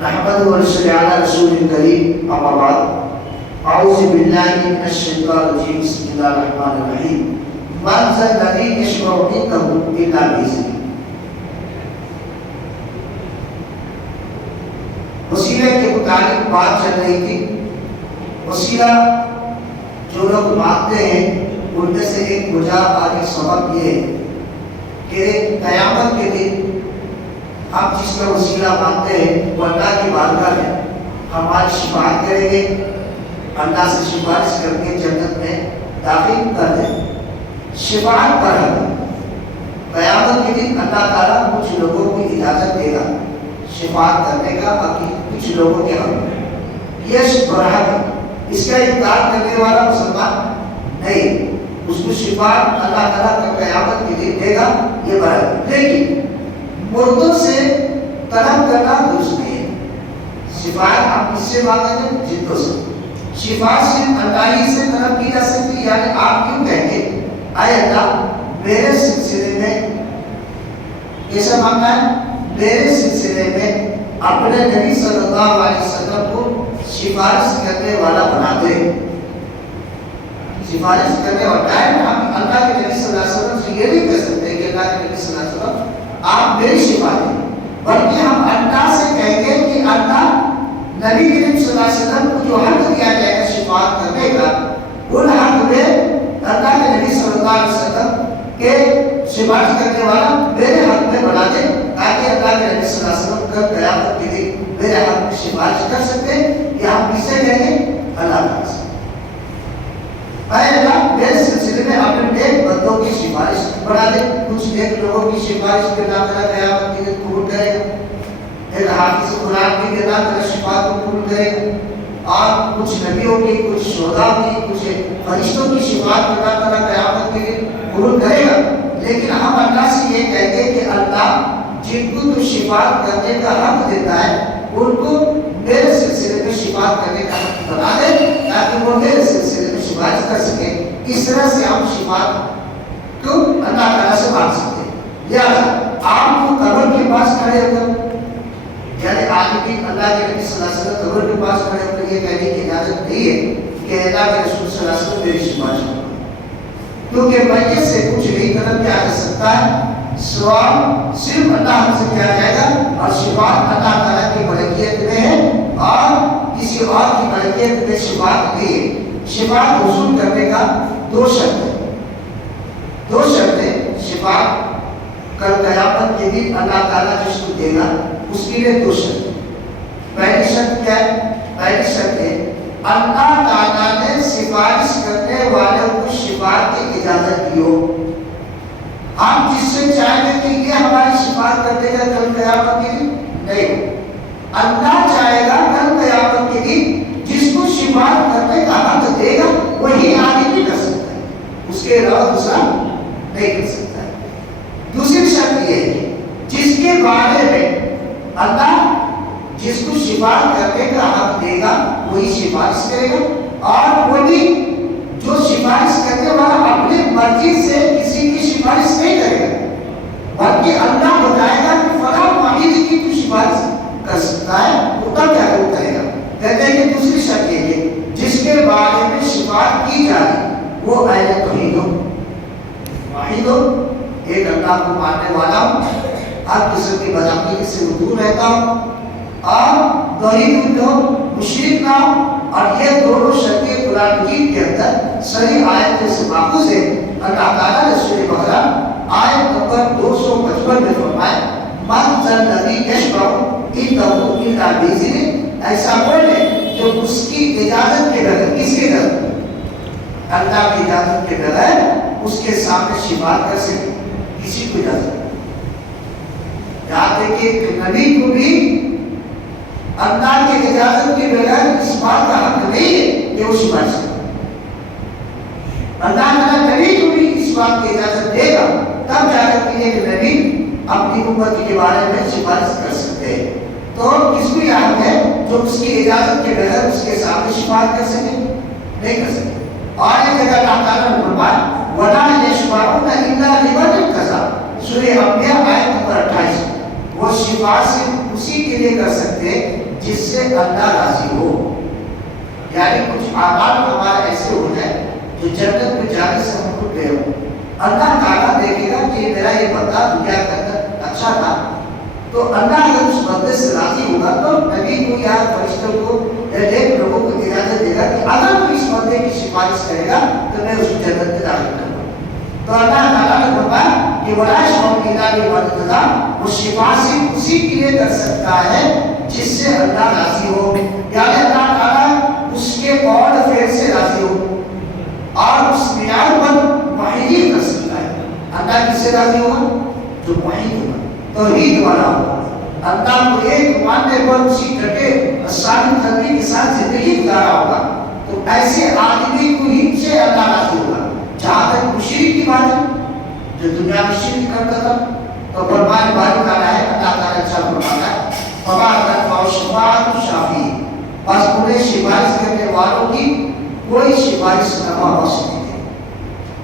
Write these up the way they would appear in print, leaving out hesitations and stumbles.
نحمد ونصلی علی رسول کریم اما بعد اعوذ باللہ من الشیطان الرجیم بسم اللہ الرحمن الرحیم من ذا الذی یشفع عنده الا بإذنہ. وسیلے کے متعلق بات چل رہی تھی. وسیلہ جو لوگ مانتے ہیں ان میں سے ایک وجہ اور ایک سبب یہ ہے کہ قیامت کے دن ہم جس کا وسیلہ مانتے ہیں وہ اللہ کی بارگاہ میں ہماری شفاعت کریں گے، اللہ سے سفارش کر کے جنت میں داخل کر دیں. شفاعت پر ہے قیامت کے دن اللہ تعالیٰ کچھ لوگوں کو اجازت دے گا شفاعت کرنے کا، باقی کچھ لوگوں کے حق میں یہ برحق ہے. اس کا انکار کرنے والا مسلمان نہیں، اس کو شفاعت اللہ تعالیٰ کا قیامت کے دن دے گا، یہ برحق ہے. لیکن مردوں سے طلب کرنا درست نہیں ہے. شفاعت ہم کس سے مانگیں گے؟ جدوں سے. شفاعت صرف اللہ ہی سے طلب کی جا سکتی. یعنی آپ کیوں کہیں گے اے اللہ میرے سلسلے میں کیسا مانگنا ہے؟ میرے سلسلے میں اپنے نبی صلی اللہ علیہ وسلم کو سفارش کرنے والا بنا دے. سفارش کرنے والا ہے. ہم اللہ کے نبی صلی اللہ علیہ وسلم سے یہ نہیں کہہ سکتے کہ اللہ کے نبی صلی اللہ علیہ وسلم آپ میری شفا دیں، بلکہ ہم اللہ سے کہیں گے کہ اللہ نبی کریم صلی اللہ علیہ وسلم کو جو حق دیا جائے گا شفاعت کرنے کا، ان حق میں اللہ کے نبی صلی اللہ علیہ وسلم کے سفارش کرنے والا میرے حق میں بنا دے، تاکہ اللہ کے نبی صلی اللہ علیہ وسلم کا قیامت کے دن میرے حق میں سفارش کر سکتے. یہ ہم کس سے کہیں گے؟ اللہ تعالیٰ سے. اے اللہ میرے سلسلے میں اپنے نیک بندوں کی سفارش بنا دے. کچھ نیک لوگوں کی سفارش کے اللہ تعالیٰ قیامت کے دن قبول کرے گا. ایک حافظ قرآن کی کہ اللہ تعالیٰ شفاعت کو قبول کرے گا. اور کچھ نبیوں کی، کچھ شہداء کی، کچھ فرشتوں کی شفاعت کو اللہ تعالیٰ قیامت کے دن قبول کرے گا. لیکن ہم اللہ سے یہ کہیں گے کہ اللہ جن کو تو شفاعت کرنے کا حق دیتا ہے ان کو میرے سلسلے میں شفاعت کرنے کا حق بنا دے، تاکہ وہ میرے سلسلے میں شفاعت کر سکے. اس طرح سے ہم شفاعت کو اللہ تعالیٰ سے مانگ سکتے ہیں. یا آپ کو قبر کے پاس کھڑے ہو کر، یعنی عالمین اللہ کے نبی صلی اللہ علیہ وسلم قبر کے پاس کھڑے ہو کر یہ کہنے کی اجازت نہیں ہے کہ اللہ کے رسول صلی اللہ علیہ وسلم میری شفاعت کرو، کیونکہ میت سے کچھ نہیں طلب کیا جا سکتا ہے. سوال صرف اللہ سے کیا جائے گا، اور شفاعت اللہ تعالیٰ کی ملکیت میں ہے اور کسی اور کی ملکیت میں شفاعت نہیں ہے. شفاعت حصول کرنے کا دو شرط ہے. دو شرطیں شفاعت کل قیامت کے دن اللہ تعالیٰ جس کو دے گا اس کے لیے دو شرط. پہلی شرط کیا ہے؟ پہلی شرط ہے اللہ تعالیٰ نے سفارش کرنے والوں کو شفاعت کی اجازت دی ہو. ہم جس سے چاہیں گے کہ یہ ہماری شفاعت کر دے گا کل قیامت کے دن، نہیں. اللہ چاہے گا کل قیامت کے دن جس کو شفاعت کرنے کا حق دے گا وہی آگے بھی کر سکتا ہے، اس کے علاوہ دوسرا نہیں کر سکتا ہے. دوسری شرط یہ ہے جس کے بارے میں اللہ جس کو شفاعت کرنے کا حق دے گا وہی سفارش کرے گا، اور وہی جو سفارش کرنے والا اپنی مرضی سے کسی کی سفارش نہیں کرے گا، بلکہ اللہ بتائے گا کہ فلاں معید کی تو سفارش کر سکتا ہے، وہ تب کیا کرے گا. کہتے ہیں کہ دوسری شرط یہ ہے جس کے بارے میں شفاعت کی جائے وہ اہل توحید ہو، واحد ہو، ایک اللہ کو ماننے والا ہو، ہر قسم کی بدعقیدگی سے دور رہتا ہو، اور توحید ہو، مشرک نہ ہو. اور یہ دونوں شرطیں قرآن مجید کے اندر صحیح آیت سے ماخوذ ہے. اللہ تعالیٰ نے سورہ بقرہ آیت نمبر 255 میں فرمایا من ذا الذی یشفع عنده الا بإذنہ. ایسا کون ہے جو اس کی اجازت کے بغیر، کس کی اجازت؟ اللہ کی اجازت کے بغیر اس کے سامنے شفاعت کر سکے. کسی کو اجازت نہیں. یاد رکھیے کہ نبی کو بھی اللہ کی اجازت کے بغیر اس بات کا حق نہیں ہے کہ وہ سفارش کرے. اللہ تعالیٰ نبی کو بھی اس بات کی اجازت دے گا تب جا کر کے کہ نبی اپنی امت کے بارے میں سفارش کر سکتے ہیں. تو کس کو یہ حق ہے جو اس کی اجازت کے بغیر اس کے سامنے سفارش کر سکے؟ نہیں کر سکتے. اور ایک جگہ اللہ تعالیٰ نے فرمایا وَلَا يَشْفَعُونَ إِلَّا لِمَنِ ارْتَضَىٰ. سورہ انبیاء آیت نمبر 28. وہ شفا صرف اسی کے لیے کر سکتے جس سے اللہ راضی ہو. یعنی کچھ اعمال ہمارے ایسے ہو جائے جو جنت میں جانے سے ہم کو گئے ہو. اللہ تعالیٰ دیکھے گا کہ میرا یہ بندہ دنیا کے اندر اچھا تھا، تو اللہ اگر اس بندے سے راضی ہوگا تو نبی کو یا فرشتوں کو یا نیک لوگوں کو اجازت دے گا کہ اگر تو اس بندے کی سفارش کرے گا تو میں اس کو جنت میں داخل کروں گا. تو اللہ تعالیٰ نے فرمایا کہ ولا شفاء الا بمن ارتضی، وہ شفا صرف اسی کے لیے کر سکتا ہے جس سے اللہ راضی ہو. یعنی اللہ تعالیٰ اس کے قول فعل سے راضی ہو اور اس معیار پر معین کر سکتا ہے. اللہ کس سے راضی ہوگا؟ جو معین ہوگا، توحید والا ہوگا، اللہ کو ایک ماننے پر اسی ڈٹے ثابت قدمی کے ساتھ زندگی گزارا ہوگا. تو ایسے آدمی کو ہی سے اللہ راضی ہوگا. جہاں تک مشرک کی بات ہے جو دنیا میں شرک کرتا تھا تو فرمانے باری تعالیٰ ہے، اللہ تعالیٰ اچھا فرماتا ہے فما تنفع شفاعۃ الشافعین، بس انہیں سفارش کرنے والوں کی کوئی سفارش نہ ہو سکتی ہے.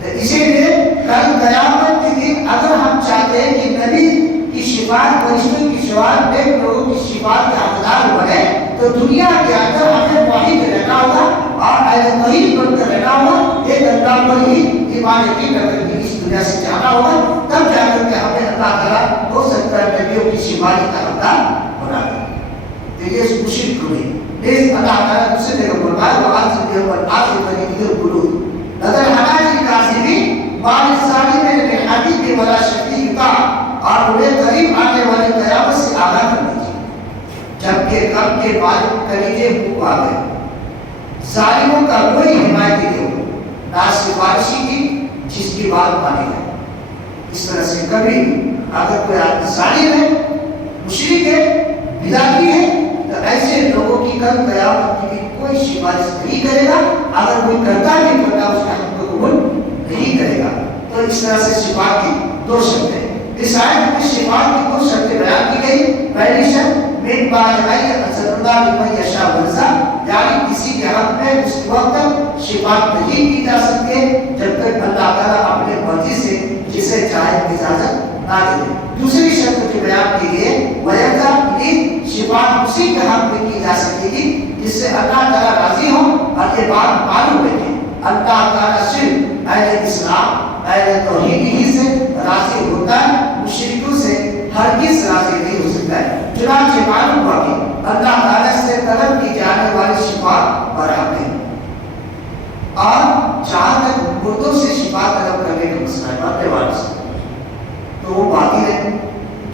تو اسی لیے کل قیامت کے دن اگر ہم چاہتے ہیں کہ نبی کی شفاعت، فرشتوں کی شفاعت، نیک لوگوں کی شفاعت کے حقدار بنے تو دنیا کے اندر ہمیں واحد رہنا ہوگا اور اہل توحید بن کر رہنا ہوگا. ایک اللہ پر ہی ایمان یقین رکھ کر اس دنیا سے جانا ہوگا، تب جا کر کے ہمیں اللہ تعالیٰ ہو سکتا ہے نبیوں کی شفاعت کا حقدار بنا دے. تو یہ مشرک کو نہیں، لیکن اللہ تعالیٰ دوسرے جگہ فرمایا وَأَنزِلْ بِهِ وَالْآخِرَةِ لِذِي الْقُلُوبِ نظر حناج الکاذبین بعد الظالمین بالحدیث ولا شفیع یطاع، اور انہیں قریب آنے والے قیامت سے آگاہ کر دیجیے جبکہ غم کے بعد کلیجے منہ آ گئے. ظالموں کا کوئی حمایتی نہیں ہو، نہ سفارشی کی جس کی بات مانی ہے. اس طرح سے کبھی اگر کوئی آدمی ظالم ہے، مشرک ہے، بدعتی ہے، تو ایسے لوگوں کی کل قیامت کی کوئی سفارش نہیں کرے گا. اگر کوئی کرتا نہیں کرتا اس کا حق کو قبول نہیں کرے گا. تو اس طرح سے شفاعت کی دو شرطیں، اس آیت میں شفاعت کی دو شرطیں بیان کی گئی. پہلی شرط من بعد ان یأذن اللہ لمن یشاء ویرضا، یعنی کسی کے حق میں اس وقت تک شفاعت نہیں کی جا سکتے جب تک اللہ تعالیٰ اپنے مرضی سے جسے چاہے اجازت نہ دے. دوسری شرط جو بیان کی گئی ویرضا، شفاعت اسی کے حق میں کی جا سکے گی جس سے اللہ تعالیٰ راضی ہو. اور یہ بات معلوم ہے کہ اللہ تعالیٰ صرف اہل اسلام، اہل توحید ہی سے راضی ہوتا ہے، مشرکوں سے ہرگز راضی نہیں ہو سکتا ہے. چنانچہ معلوم ہوا کہ اللہ تعالیٰ سے طلب کی جانے والی شفاعت برحق ہے. اور جہاں تک مردوں سے شفاعت طلب کرنے کا مسئلہ ہے مرنے والے سے، تو وہ باطل ہے.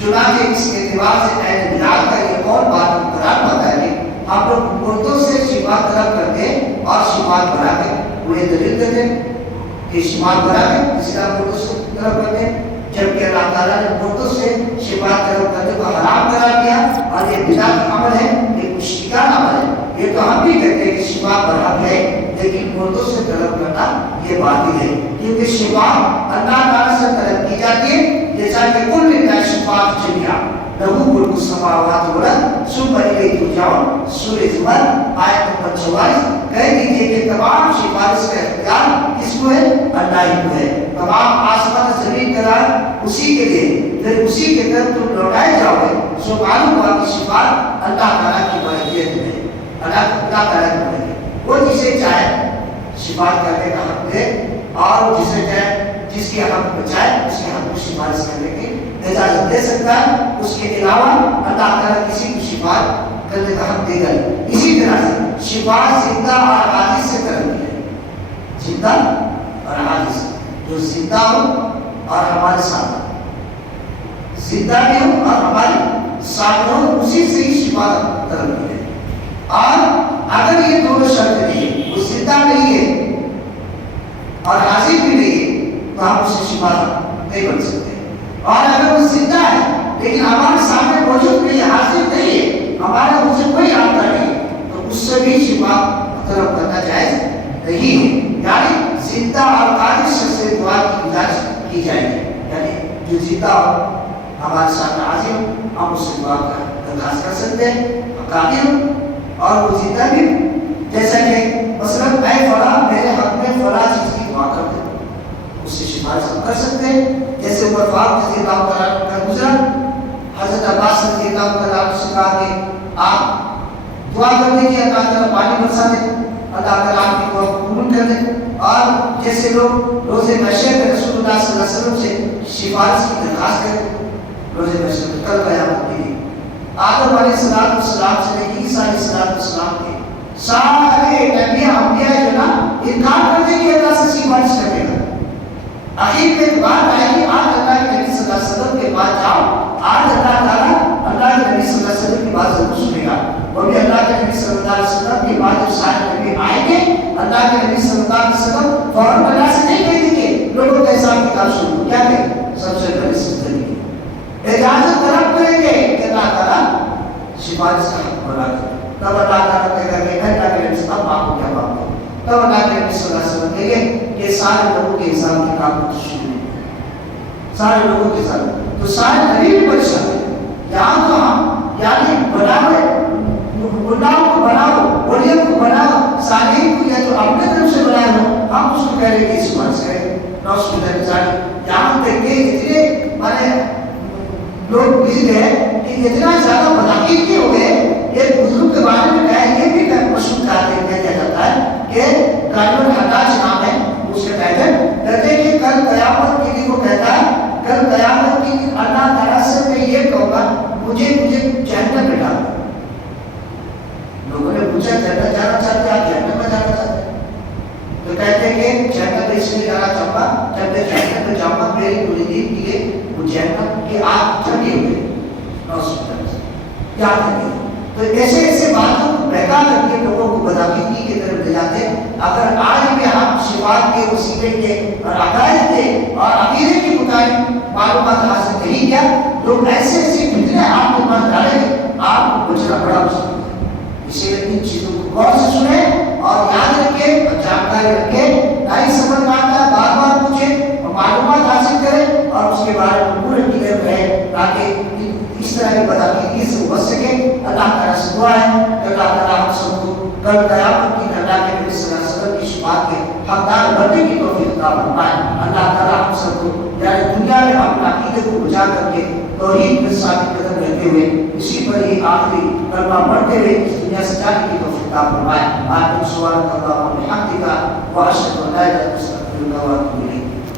چنانچہ اس اعتبار سے اہل بدعت کا ایک اور بات قرار پاتا ہے کہ ہم لوگ مردوں سے شفاعت طلب کرتے ہیں اور شفاعت بنا کے انہیں دلیل دیتے ہیں کہ شفاعت بنا کے اس طرح مردوں سے طلب کرتے ہیں، جبکہ اللہ تعالیٰ نے مردوں سے شفاعت طلب کرنے کو حرام قرار دیا. اور یہ بدعت عمل ہے، یہ مشرکانہ عمل ہے. یہ تو ہم بھی کہتے ہیں کہ شفاعت برحق ہے، لیکن مردوں سے طلب کرنا یہ باطل ہے، کیونکہ شفاعت اللہ تعالیٰ سے طلب کی جاتی ہے. جیسا کہ قل للہ شفاعۃ جمیعا لہ ملک السماوات والارض ثم الیہ ترجعون، سورہ زمر آیت نمبر 44. کہہ دیجیے کہ تمام سفارش کا اختیار کس کو ہے؟ اللہ ہی کو ہے. تمام آسمان زمین کا راج اسی کے لیے، پھر اسی کے طرف تم لوٹائے جاؤ گے. سو معلوم ہوا کہ شفاعت اللہ تعالیٰ کی ملکیت میں ہے، اللہ تعالیٰ کی ملکیت. وہ جسے چاہے شفاعت کرنے کا حق دے اور جسے چاہے جس کے حق بچائے اس کے حق کو سفارش کرنے کی اجازت دے سکتا ہے. اس کے علاوہ اللہ تعالیٰ کسی کو شفاعت کرنے کا حق دے گا. اسی طرح سے شفاعت زندہ اور حادث سے کرنی ہے، زندہ اور حادث، جو زندہ ہو اور ہمارے ساتھ، زندہ بھی ہو اور ہمارے ساتھ ہو، اسی سے ہی شفاعت کرنی ہے. اور اگر یہ دونوں شرط نہیں ہے، وہ زندہ نہیں ہے اور حاضر بھی نہیں ہے، تو ہم اس سے شفاعت نہیں بن سکتے. اور اگر وہ زندہ ہے لیکن ہمارے سامنے موجود نہیں ہے، حاضر نہیں ہے، ہمارا اسے کوئی آتا نہیں، تو اس سے بھی شفاعت طلب کرنا جائز نہیں ہے. یعنی زندہ اور قادر شخص سے دعا کی گزارش کی جائے گی. یعنی جو زندہ ہو ہمارے سامنے حاضر ہو، ہم اس سے دعا کا درخواست کر سکتے ہیں، قادر ہو اور وہ زندہ بھی. جیسا کہ مثلاً اے فلاں میرے حق میں فلاں چیز کی دعا کر دے، اس سے سفارش ہم کر سکتے ہیں. جیسے عمر فاروق رضی اللہ عنہ کا گزرا، حضرت عباس رضی اللہ تعالیٰ عنہ سے کہا کہ آپ دعا کر دیں کہ اللہ تعالیٰ پانی برسا دے، اللہ تعالیٰ آپ کی دعا کو قبول کر دے. اور جیسے لوگ روز محشر میں رسول اللہ صلی اللہ علیہ وسلم سے سفارش کی درخواست کریں روز محشر میں کل قیامت کے لیے، آدم علیہ السلام سے لے کے عیسیٰ علیہ السلام کے سارے نبی انبیاء جو نا انکار کر دیں کہ اللہ سے سفارش کرے گا. آخر میں ایک بات آئے کہ آج اللہ کے نبی صلی اللہ علیہ وسلم کے بعد جاؤ، آج اللہ تعالیٰ اللہ کے نبی صلی اللہ علیہ وسلم کی بات ضرور سنے گا. وہ بھی اللہ کے نبی صلی اللہ علیہ وسلم کے بعد جب سارے نبی آئیں گے، اللہ کے نبی صلی اللہ علیہ وسلم فوراً اللہ سے نہیں کہیں گے لوگوں کا حساب کتاب شروع، کیا کہیں؟ سب سے پہلے سجدے کی اجازت طلب کریں گے کہ اللہ تعالیٰ سفارش کا حق بنا دے. تب اللہ تعالیٰ کہے گا کہ اللہ کے نبی صلی اللہ علیہ وسلم آپ کو کیا بات ہے؟ تب اللہ کے نبی صلی اللہ علیہ وسلم کہیں گے کہ سارے لوگوں کے حساب کتاب کو شروع ہے، سارے لوگوں کے ساتھ. تو سارے نبی بھی پریشان ہیں. یہاں تو ہم یعنی بناوے گناہوں کو بناؤ، ولیوں کو بناؤ، صالحین کو یا تو اپنے طرف سے بنائے ہو، ہم اس کو کہہ رہے کہ سفارش کریں. نوز باللہ جانے یہاں تک کہ اتنے مانے لوگ مل گئے کہ اتنا زیادہ بدعقیدگی ہو گئے. ایک بزرگ کے بارے میں کہا، یہ بھی مشہور کہا جاتا ہے کہ قائم الحداج نام ہے اس کے کہتے ہیں کہ کل قیامت کے دن وہ کہتا ہے، کل قیامت کے دن اللہ تعالیٰ سے میں یہ کہوں گا مجھے جہنم میں ڈال دو. لوگوں نے پوچھا جنت جانا چاہتے آپ جہنم میں جانا چاہتے ہیں؟ تو کہتے ہیں کہ جہنم میں اس لیے جانا چاہوں گا جب میں جہنم میں جاؤں گا میری مرید کے لیے وہ جہنم کی آگ ٹھنڈی ہو گئی. یاد رکھیے. تو ایسے ایسے باتوں کو بہکا کر کے لوگوں کو بدعقیدگی کی طرف لے جاتے ہیں. اگر آج بھی ہم شفاعت کے وسیلے کے اور عقائد کے اور عقیدے کے مطابق معلومات حاصل نہیں کیا، لوگ ایسے ایسے فتنے آپ کے پاس ڈالیں گے، آپ کو بچنا بڑا مشکل ہے. اسی لیے ان چیزوں کو غور سے سنیں اور یاد رکھیں اور جانکاری رکھیں. نہیں سمجھ میں آتا ہے بار بار پوچھیں اور معلومات حاصل کریں اور اس کے بارے میں پورے کلیئر رہیں تاکہ اس طرح کی بدعقیدگی سے بچ سکے. اللہ تعالیٰ سے دعا ہے کہ اللہ تعالیٰ ہم سب کو کل قیامت کی اللہ کے نبی صلی اللہ علیہ وسلم کی شفاعت کے حقدار بننے کی توفیق عطا فرمائے. اللہ تعالیٰ ہم سب کو یعنی دنیا میں اپنا عقیدے کو بچا کر کے توحید میں ثابت قدم رہتے ہوئے اسی پر ہی آخری کلمہ پڑھتے ہوئے اس دنیا سے جانے کی توفیق عطا فرمائے. آمین. سبحانک اللہم و بحمدک واشہد ان لا الہ الا انت استغفرک و اتوب الیک.